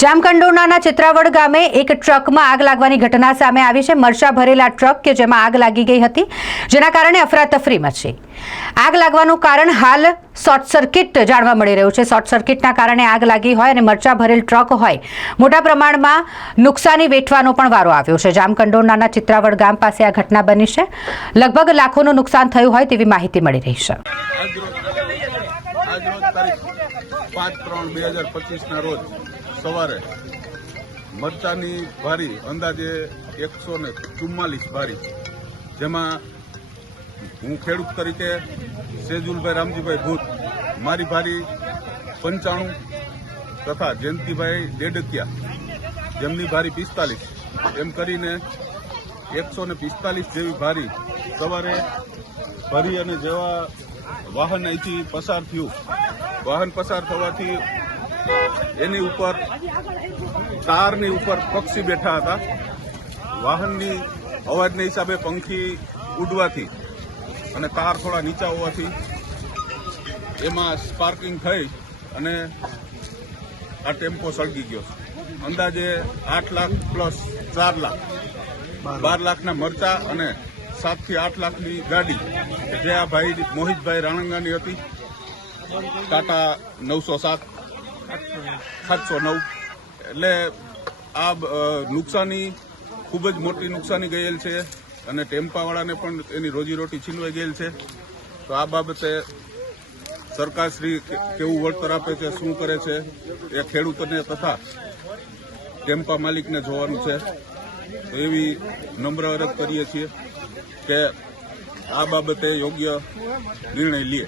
જામકંડોરણાના ચિત્રાવડ ગામે એક ટ્રકમાં આગ લાગવાની ઘટના સામે આવી છે। મરચા ભરેલા ટ્રક કે જેમાં આગ લાગી ગઈ હતી, જેના કારણે અફરાતફરી મચી। આગ લાગવાનું કારણ હાલ શોર્ટ સર્કિટ જાણવા મળી રહ્યું છે। શોર્ટ સર્કિટના કારણે આગ લાગી હોય અને મરચા ભરેલ ટ્રક હોય, મોટા પ્રમાણમાં નુકસાની વેઠવાનો પણ વારો આવ્યો છે। જામકંડોરણાના ચિત્રાવડ ગામ પાસે આ ઘટના બની છે। લગભગ લાખોનું નુકસાન થયું હોય તેવી માહિતી મળી રહી છે। 5/3/2025 રોજ સવારે મરચાની ભારી અંદાજે 144 ભારી, જેમાં હું ખેડૂત તરીકે સેજુલભાઈ રામજીભાઈ ભૂત, મારી ભારી 95 તથા જયંતિભાઈ ડેડકિયા, જેમની ભારી 45, એમ કરીને 145 જેવી ભારી સવારે ભરી અને જેવા વાહન અહીંથી પસાર થયું, વાહન પસાર થવાથી એની ઉપર તારની ઉપર પક્ષી બેઠા હતા। વાહનની અવાજના હિસાબે પંખી ઉડવાથી અને તાર થોડા નીચા હોવાથી એમાં સ્પાર્કિંગ થઈ અને આ ટેમ્પો સળગી ગયો। અંદાજે 8 લાખ પ્લસ 4 લાખ 12 લાખના મરચા અને 7 થી 8 લાખની ગાડી, જે આ ભાઈ મોહિતભાઈ રાણંગાની હતી, ટાટા 907 709। એટલે આ નુકસાની ખૂબ જ મોટી નુકસાની ગયેલ છે અને ટેમ્પાવાળાને પણ એની રોજીરોટી છીનવાઈ ગયેલ છે। તો આ બાબતે સરકારશ્રી કેવું વળતર આપે છે, શું કરે છે, એ ખેડૂતોને તથા ટેમ્પા માલિકને જોવાનું છે। તો એવી નમ્ર અરજ કરીએ છીએ કે આ બાબતે યોગ્ય નિર્ણય લે।